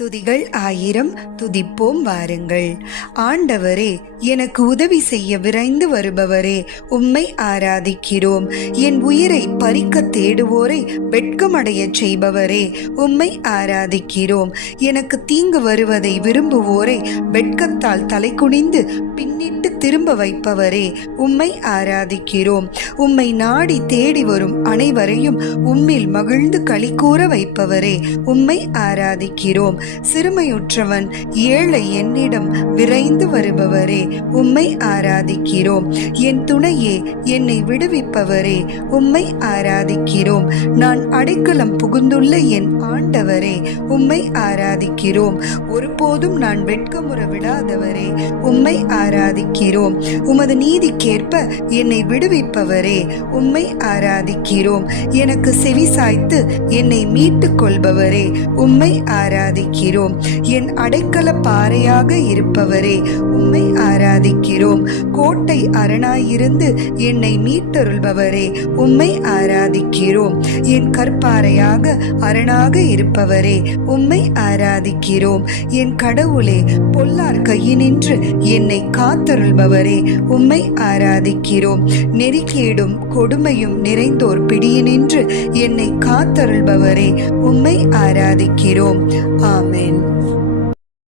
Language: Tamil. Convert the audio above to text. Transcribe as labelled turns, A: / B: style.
A: துதிகள் ஆயிரம் துதிப்போம் வாருங்கள். ஆண்டவரே எனக்கு உதவி செய்ய விரைந்து வருபவரே உம்மை ஆராதிக்கிறோம். என் உயிரை பறிக்க தேடுவோரை வெட்கமடைய செய்பவரே உம்மை ஆராதிக்கிறோம். எனக்கு தீங்கு வருவதை விரும்புவோரை வெட்கத்தால் தலை குனிந்து திரும்ப வைப்பவரே உம்மை ஆராதிக்கிறோம். உம்மை நாடி தேடி வரும் அனைவரையும் உம்மில் மகிழ்ந்து களி கூற வைப்பவரே உம்மை ஆராதிக்கிறோம். சிறுமையுற்றவன் ஏழை என்னிடம் விரைந்து வருபவரே உம்மை ஆராதிக்கிறோம். என் துணையே என்னை விடுவிப்பவரே உம்மை ஆராதிக்கிறோம். நான் அடைக்கலம் புகுந்துள்ள என் ஆண்டவரே உம்மை ஆராதிக்கிறோம். ஒருபோதும் நான் வெட்கமுற விடாதவரே உம்மை ஆராதிக்கிறோம். உமது நீதிக்கேற்ப என்னை விடுவிப்பவரே உம்மை ஆராதிக்கிறோம். எனக்கு செவி சாய்த்து என்னை மீட்டுக் கொள்பவரே உம்மை ஆராதிக்கிறோம். என் அடைக்கல பாறையாக இருப்பவரே உம்மை ஆராதிக்கிறோம். கோட்டை அரணாயிருந்து என்னை மீட்டருள்பவரே உம்மை ஆராதிக்கிறோம். என் கற்பாறையாக அரணாக இருப்பவரே உம்மை ஆராதிக்கிறோம். என் கடவுளே பொல்லார் கையினின்று என்னை காத்தருள் காத்தருள்பவரே உம்மை ஆராதிக்கிறோம். நெறிக்கேடும் கொடுமையும் நிறைந்தோர் பிடியினின்று என்னை காத்தருள்பவரே உம்மை ஆராதிக்கிறோம். ஆமென்.